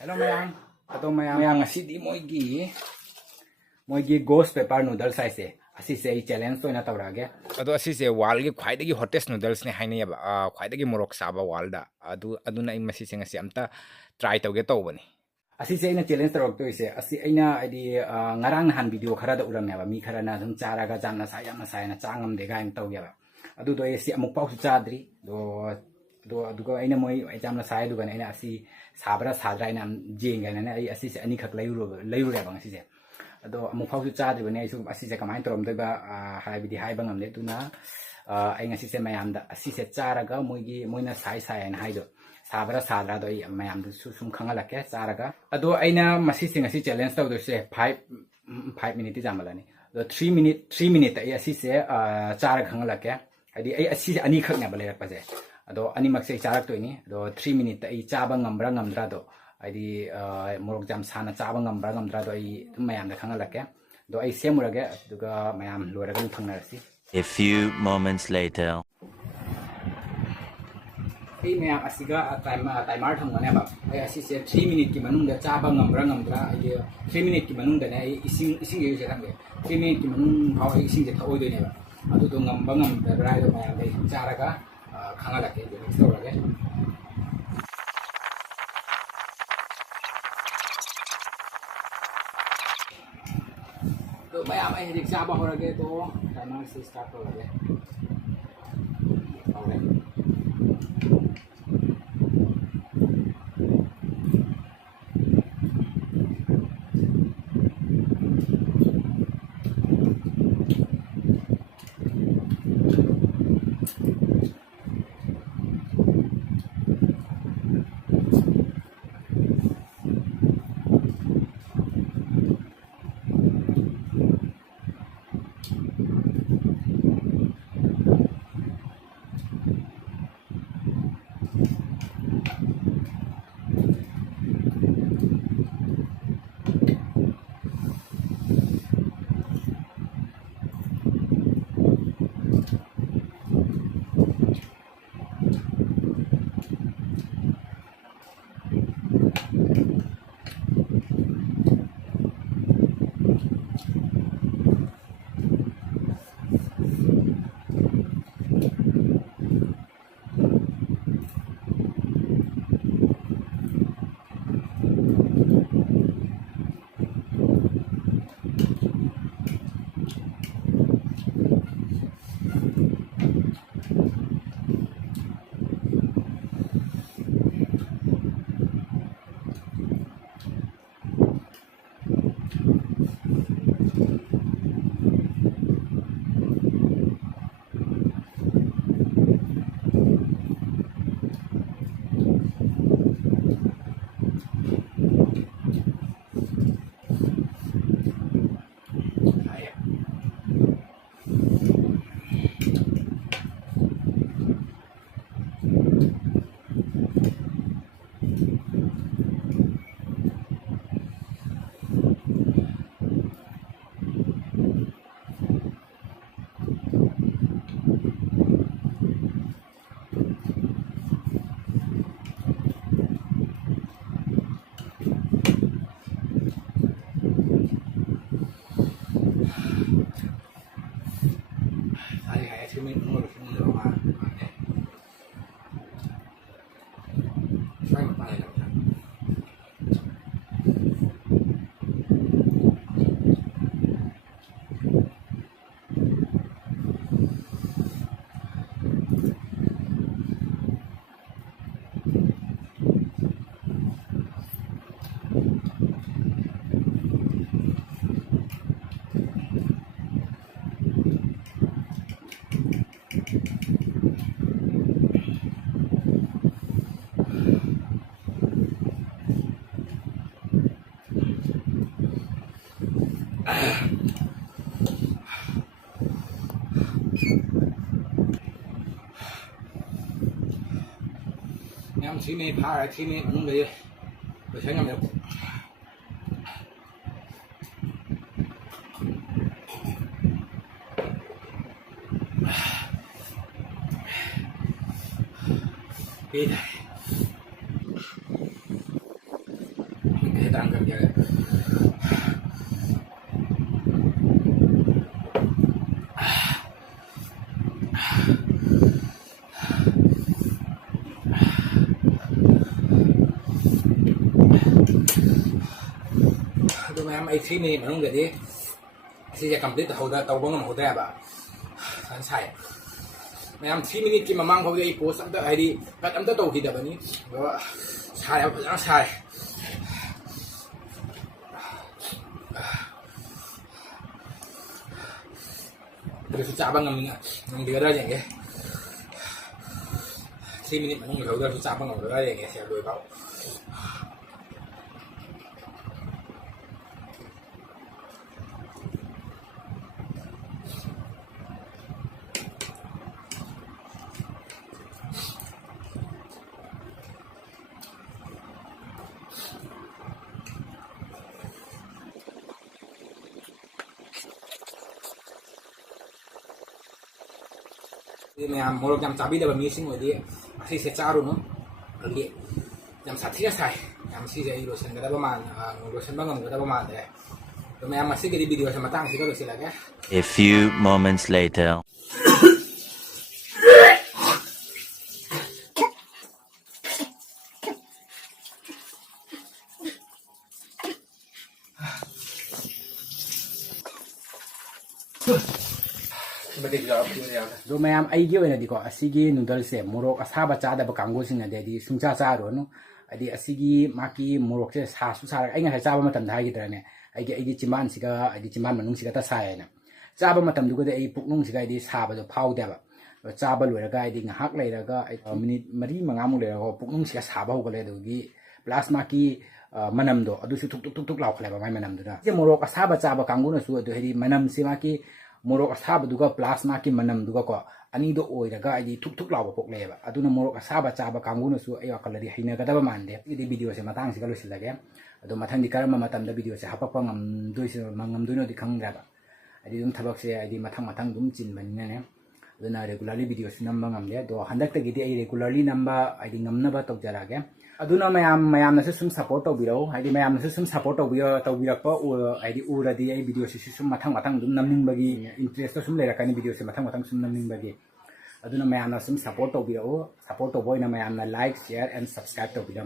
Hello mayang. Ato mayang asidi moigi ghost pepper noodles aise. Asise challenge to na tawrage. Ado asise wall gi khwai dagi hottest noodles ne haine ba khwai dagi morok saba wall da. Aduna ai masise ngasi amta try tawge tawbani. Asise ina challenge tawrok to ise asi aina adi ngarang han video khara da uram ba mi khara na dum charaga jamna sa yamna sa na changam de ga im tawge ba. Adu to ese amuk pau chadri do aduga aina moi jamna sa du gana aina asi sabra sadra ina jeng gana na ai asi se ani khak layu re bang asi se ado amuk pau chadri bane isu asi se kamai torom de ba haibidi hai bangam le tuna ai ngasi se mayam da asi se charaga moina sai na haido sabra sadra do ai mayam du sum khangala ke charaga ado aina masi se ngasi challenge taw do se 5 minute jamalani do 3 minute ai asi se charaga khangala ke adi ai asi se ani khak na bale pa je ado ani makse charak to ni do 3 minute ai chaba ngambra ngamdra do adi morok jam sana chaba ngambra ngamdra do ai mayam da khangala ke do ai semurage duga mayam loraga thangna si. A few moments later. Ai mayam asiga timer thangone ba ai asi se 3 minute ki manung da chaba ngambra ngamdra ai 3 minute ki manung da ne ai ising ye je thangge 3 minute ki manung haw ai ising je thoi do ne ba adu do ngamba ngamda rai do mayam dai charaga khangala ke mix tawrage to mayam ai dik chaba horage to timer se start tawrage okay. Em chỉ mê phá là chỉ mê muốn đi tôi thấy được đi tang kam dia Aduh, memang 3 minute manung jadi siจะ complete เฮาได้ตาวงเฮาได้บ่สันใช่memang 3 minute ki mamang ho ai post am ta ai di pat am ta to ki da bani go sai am pa sai Terus susah banget ngomong dia aja ya. 3 minute manung ho da susah banget ngomong aja ya sia doi bau Memang morok jam cabi dah missing dia masih secaru no lagi jam 1 sai jam si saya ilusan kada paman ilusan bangun kada paman deh memang masih jadi video sama tang sih kalau sila ya A few moments later. Do mayam ai gi oina diko asigi noodles se morok asaba cha da ba kanggo sing ade di sungcha cha ro no adi asigi maki morok se sa su sa ai nga cha ba matam da gi trane ai gi chiman siga ai chiman manung siga ta sai na cha ba matam du ko de ai puknung siga ai sa ba do phau da ba cha ba loi ra ga ai nga hak lai ra ga minute mari manga mu le ro puknung siga sa ba ho ga le do gi plasma ki manam do adu su tuk tuk tuk tuk law khale ba mai manam du da je morok asaba cha ba kanggo na su do hedi manam si maki morok asaba duga plasma ki manam duga ko ani do oiraga ai thuk thuk lawa pok leba aduna morok asaba chaba kanguna su ayo kalari haina ga daba mande idi video se matang siga losilage ado mathang di karama matam da video se hapapa ngam doise mangam duino di khangra ba adi dum thabak se adi mathang dum chin banina ne aduna regularly video su namba ngamle do handak ta gidi ai regularly namba adi ngamna ba tok jarage aduna mayam na sum support to biro adi mayam na sum support to birak pa adi uradi ai video se sum mathang dum namning bagi interest to sum le rakani video se mathang sum namning bagi aduna mayam na sum support to biro support to boy na mayam na like share and subscribe to biram